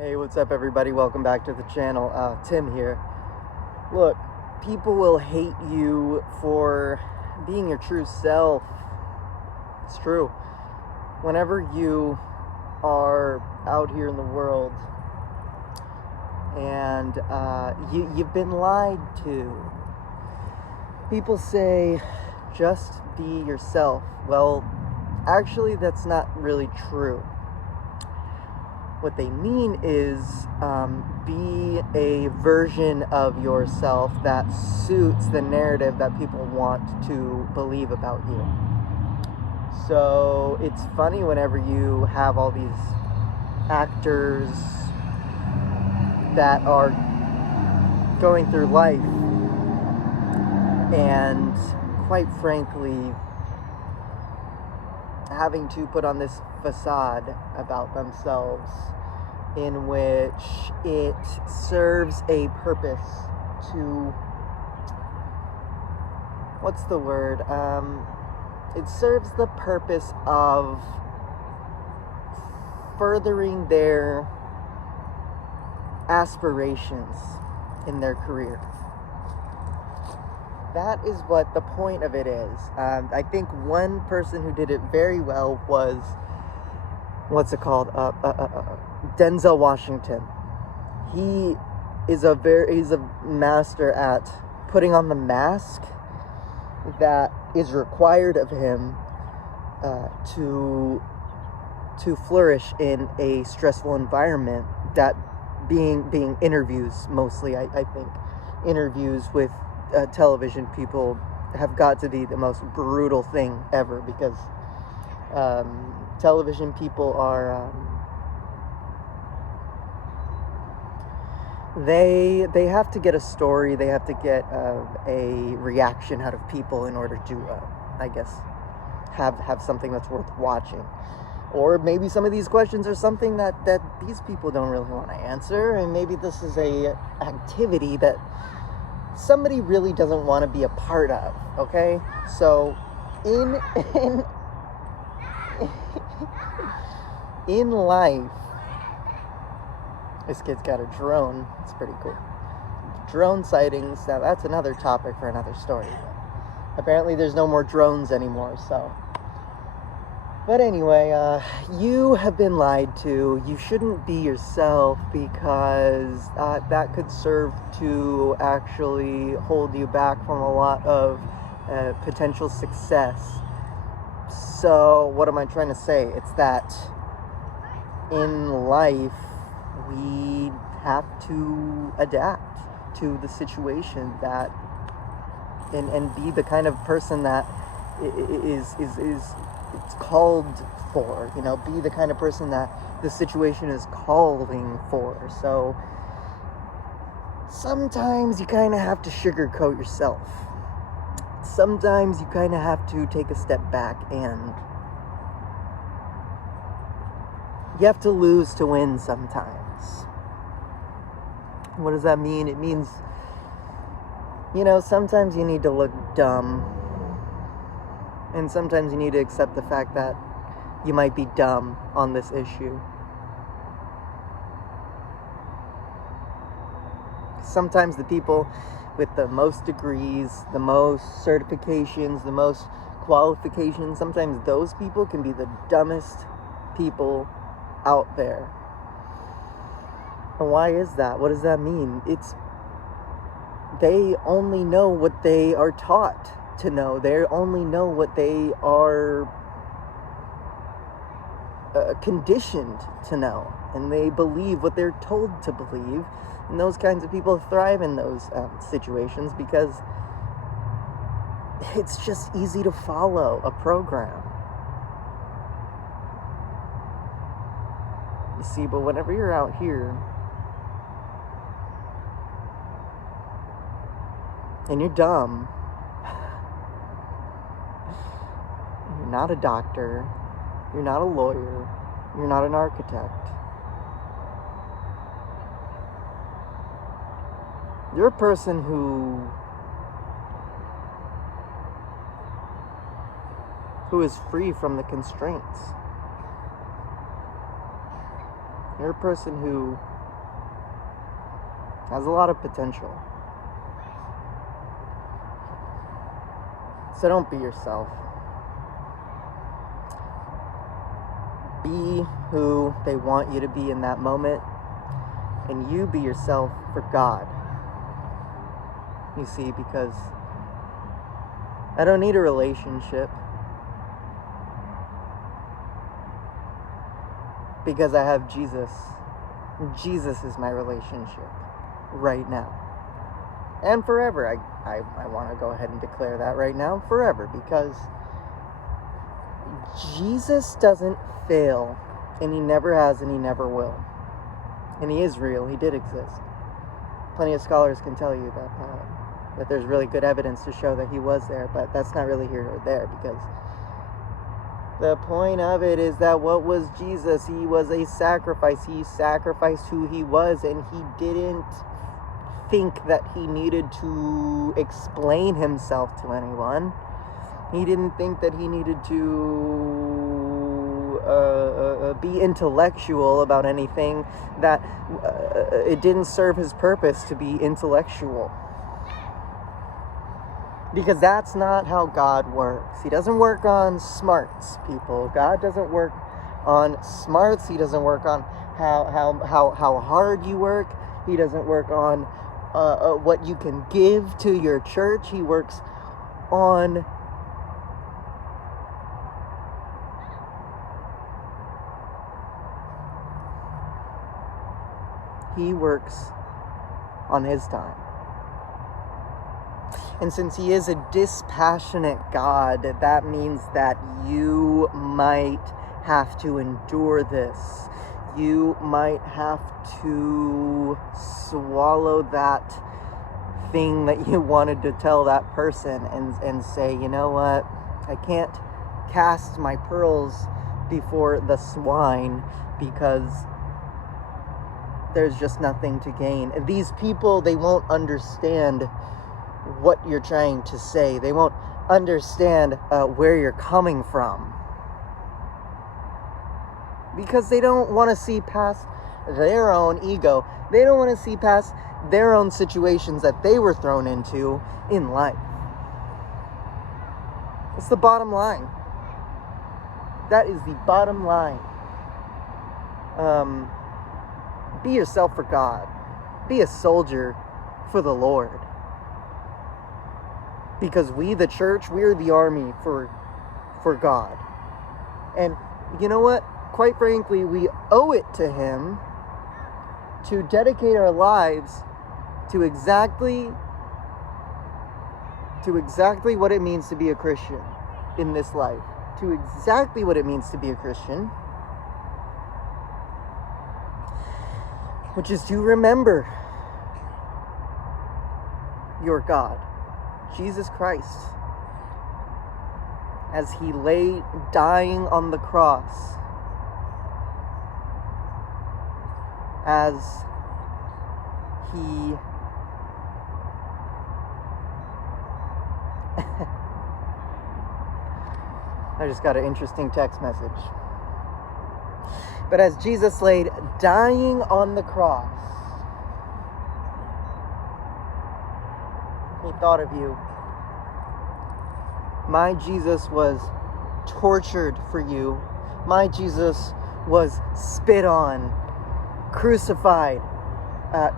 Hey, what's up, everybody? Welcome back to the channel. Tim here. Look, people will hate you for being your true self. It's true. Whenever you are out here in the world and you've been lied to, people say, just be yourself. Well, actually, that's not really true. What they mean is be a version of yourself that suits the narrative that people want to believe about you. So it's funny whenever you have all these actors that are going through life and, quite frankly, having to put on this facade about themselves in which it serves a purpose to, what's the word? It serves the purpose of furthering their aspirations in their career. That is what the point of it is. I think one person who did it very well was, what's it called? Denzel Washington. He's a master at putting on the mask that is required of him to flourish in a stressful environment. That being interviews mostly. I think interviews with television people have got to be the most brutal thing ever, because television people are they have to get a story, they have to get a reaction out of people in order to I guess have something that's worth watching. Or maybe some of these questions are something that these people don't really want to answer, and maybe this is a activity that somebody really doesn't want to be a part of. Okay, so in life, this kid's got a drone. It's pretty cool. Drone sightings. Now that's another topic for another story. Apparently, there's no more drones anymore. So, but anyway, you have been lied to. You shouldn't be yourself, because that could serve to actually hold you back from a lot of potential success. So what am I trying to say? It's that in life, we have to adapt to the situation that and be the kind of person that is it's called for. Be the kind of person that the situation is calling for. So sometimes you kind of have to sugarcoat yourself. Sometimes you kind of have to take a step back, and you have to lose to win sometimes. What does that mean? It means, sometimes you need to look dumb. And sometimes you need to accept the fact that you might be dumb on this issue. Sometimes the people with the most degrees, the most certifications, the most qualifications, sometimes those people can be the dumbest people out there. And why is that? What does that mean? They only know what they are taught to know. They only know what they are conditioned to know, and they believe what they're told to believe. And those kinds of people thrive in those situations, because it's just easy to follow a program. You see, but whenever you're out here and you're dumb, you're not a doctor, you're not a lawyer, you're not an architect. You're a person who is free from the constraints. You're a person who has a lot of potential. So don't be yourself. Be who they want you to be in that moment, and you be yourself for God. You see, because I don't need a relationship, because I have Jesus. Jesus is my relationship right now and forever. I want to go ahead and declare that right now, forever, because Jesus doesn't fail, and he never has, and he never will. And he is real. He did exist. Plenty of scholars can tell you that there's really good evidence to show that he was there, but that's not really here or there, because the point of it is that what was Jesus? He was a sacrifice. He sacrificed who he was, and he didn't think that he needed to explain himself to anyone. He didn't think that he needed to be intellectual about anything, that it didn't serve his purpose to be intellectual. Because that's not how God works. He doesn't work on smarts, people. God doesn't work on smarts. He doesn't work on how hard you work. He doesn't work on what you can give to your church. He works on his time. And since he is a dispassionate God, that means that you might have to endure this. You might have to swallow that thing that you wanted to tell that person and say, you know what, I can't cast my pearls before the swine because there's just nothing to gain. These people, they won't understand what you're trying to say. They won't understand where you're coming from, because they don't want to see past their own ego. They don't want to see past their own situations that they were thrown into in life. It's the bottom line. That is the bottom line. Be yourself for God. Be a soldier for the Lord. Because we, the church, we're the army for God. And you know what? Quite frankly, we owe it to him to dedicate our lives to exactly what it means to be a Christian in this life. To exactly what it means to be a Christian. Which is to remember your God, Jesus Christ, as he lay dying on the cross, as he I just got an interesting text message. But as Jesus laid dying on the cross, he thought of you. My Jesus was tortured for you. My Jesus was spit on, crucified,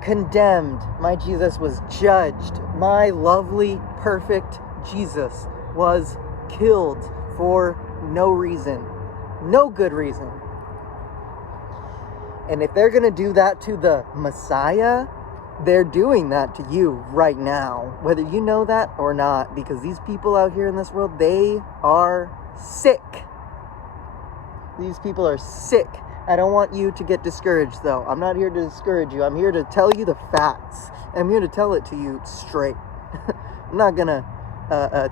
condemned. My Jesus was judged. My lovely, perfect Jesus was killed for no reason, no good reason. And if they're going to do that to the Messiah, they're doing that to you right now, whether you know that or not, because these people out here in this world, they are sick. These people are sick. I don't want you to get discouraged, though. I'm not here to discourage you. I'm here to tell you the facts. I'm here to tell it to you straight. I'm not going to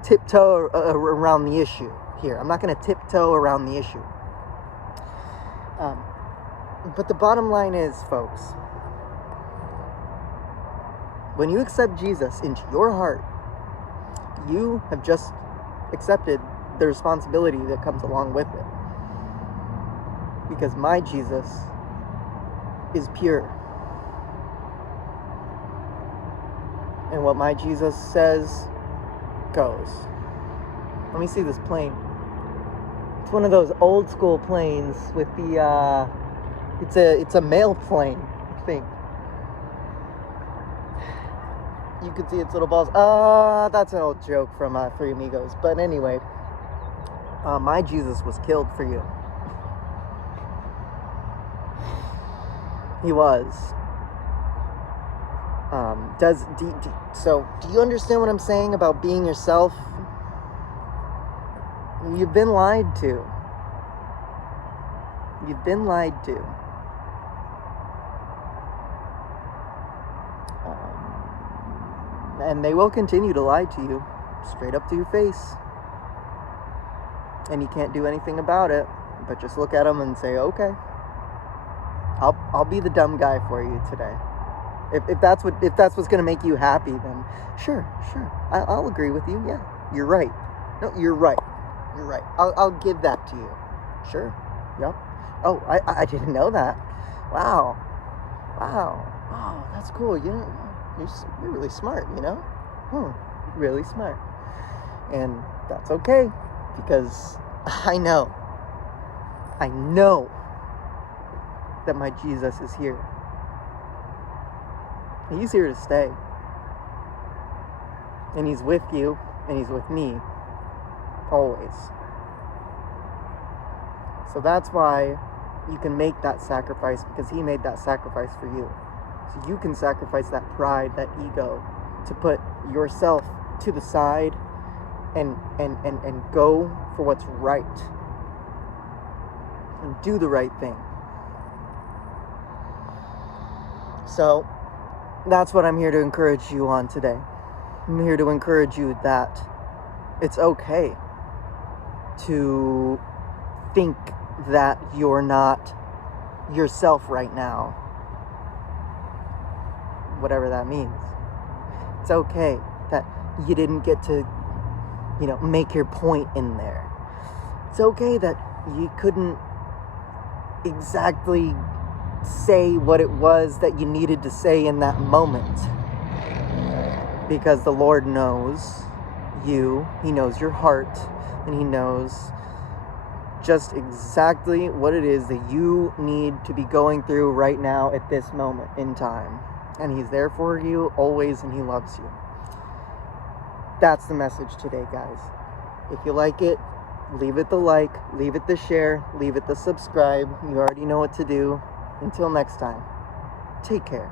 tiptoe around the issue here. I'm not going to tiptoe around the issue. But the bottom line is, folks, when you accept Jesus into your heart, you have just accepted the responsibility that comes along with it. Because my Jesus is pure. And what my Jesus says goes. Let me see this plane. It's one of those old school planes with the it's a mail plane, I think. You can see its little balls. That's an old joke from Three Amigos. But anyway, my Jesus was killed for you. He was. So do you understand what I'm saying about being yourself? You've been lied to. You've been lied to. And they will continue to lie to you, straight up to your face. And you can't do anything about it, but just look at them and say, okay, I'll be the dumb guy for you today. If that's what's gonna make you happy, then sure, I'll agree with you. Yeah, you're right. No, you're right. You're right. I'll give that to you. Sure. Yep. Oh, I didn't know that. Wow. Oh, that's cool. You're really smart, you know? Really smart. And that's okay, because I know that my Jesus is here. He's here to stay. And he's with you, and he's with me, always. So that's why you can make that sacrifice, because he made that sacrifice for you. So you can sacrifice that pride, that ego, to put yourself to the side and go for what's right. And do the right thing. So that's what I'm here to encourage you on today. I'm here to encourage you that it's okay to think that you're not yourself right now. Whatever that means. It's okay that you didn't get to, make your point in there. It's okay that you couldn't exactly say what it was that you needed to say in that moment. Because the Lord knows you, he knows your heart, and he knows just exactly what it is that you need to be going through right now at this moment in time. And he's there for you always, and he loves you. That's the message today, guys. If you like it, leave it the like, leave it the share, leave it the subscribe. You already know what to do. Until next time, take care.